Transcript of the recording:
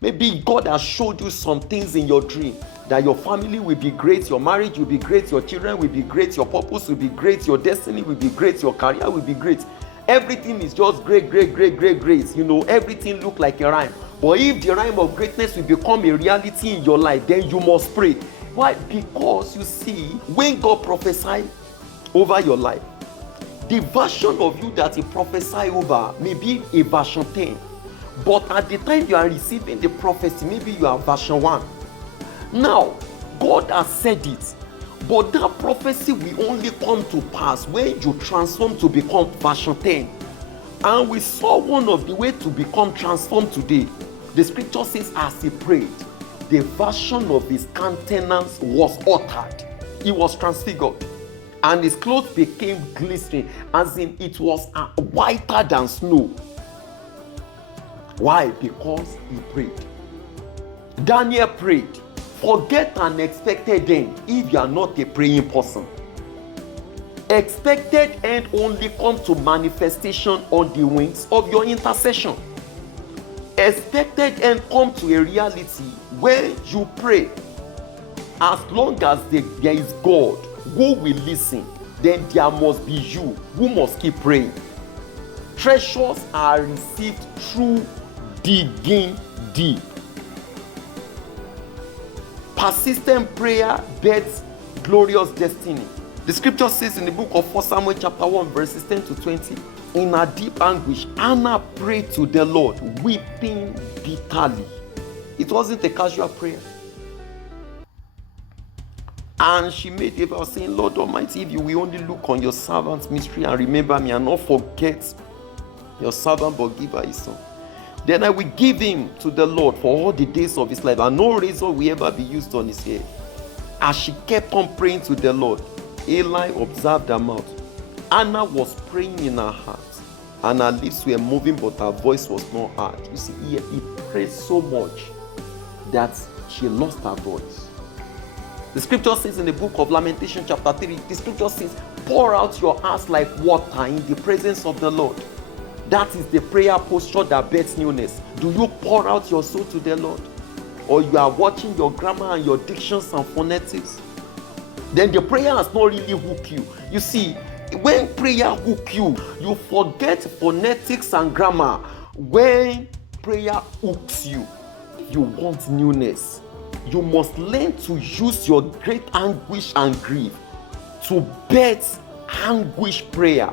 Maybe God has showed you some things in your dream, that your family will be great, your marriage will be great, your children will be great, your purpose will be great, your destiny will be great, your career will be great. Everything is just great. Everything look like a rhyme. But if the rhyme of greatness will become a reality in your life, then you must pray. Why? Because you see, when God prophesied over your life, the version of you that he prophesied over may be a version 10. But at the time you are receiving the prophecy, maybe you are version 1. Now, God has said it, but that prophecy will only come to pass when you transform to become version 10. And we saw one of the way to become transformed today. The scripture says, as he prayed, the version of his countenance was altered. He was transfigured. And his clothes became glistening, as in it was whiter than snow. Why? Because he prayed. Daniel prayed. Forget an expected end if you are not a praying person. Expected end only comes to manifestation on the wings of your intercession. Expected end comes to a reality when you pray. As long as there is God who will listen, then there must be you who must keep praying. Treasures are received through digging deep. Persistent prayer bets glorious destiny. The scripture says in the book of 1 Samuel chapter 1 verses 10 to 20, in her deep anguish, Anna prayed to the Lord, weeping bitterly. It wasn't a casual prayer. And she made a vow saying, Lord Almighty, if you will only look on your servant's mystery and remember me and not forget your servant, but give her his son, then I will give him to the Lord for all the days of his life, and no razor will ever be used on his head. As she kept on praying to the Lord, Eli observed her mouth. Anna was praying in her heart, and her lips were moving, but her voice was not heard. You see, he prayed so much that she lost her voice. The scripture says in the book of Lamentation chapter 3, the scripture says, pour out your hearts like water in the presence of the Lord. That is the prayer posture that bets newness. Do you pour out your soul to the Lord? Or you are watching your grammar and your dictions and phonetics? Then the prayer has not really hooked you. You see, when prayer hook you, you forget phonetics and grammar. When prayer hooks you, you want newness. You must learn to use your great anguish and grief to bet anguish prayer.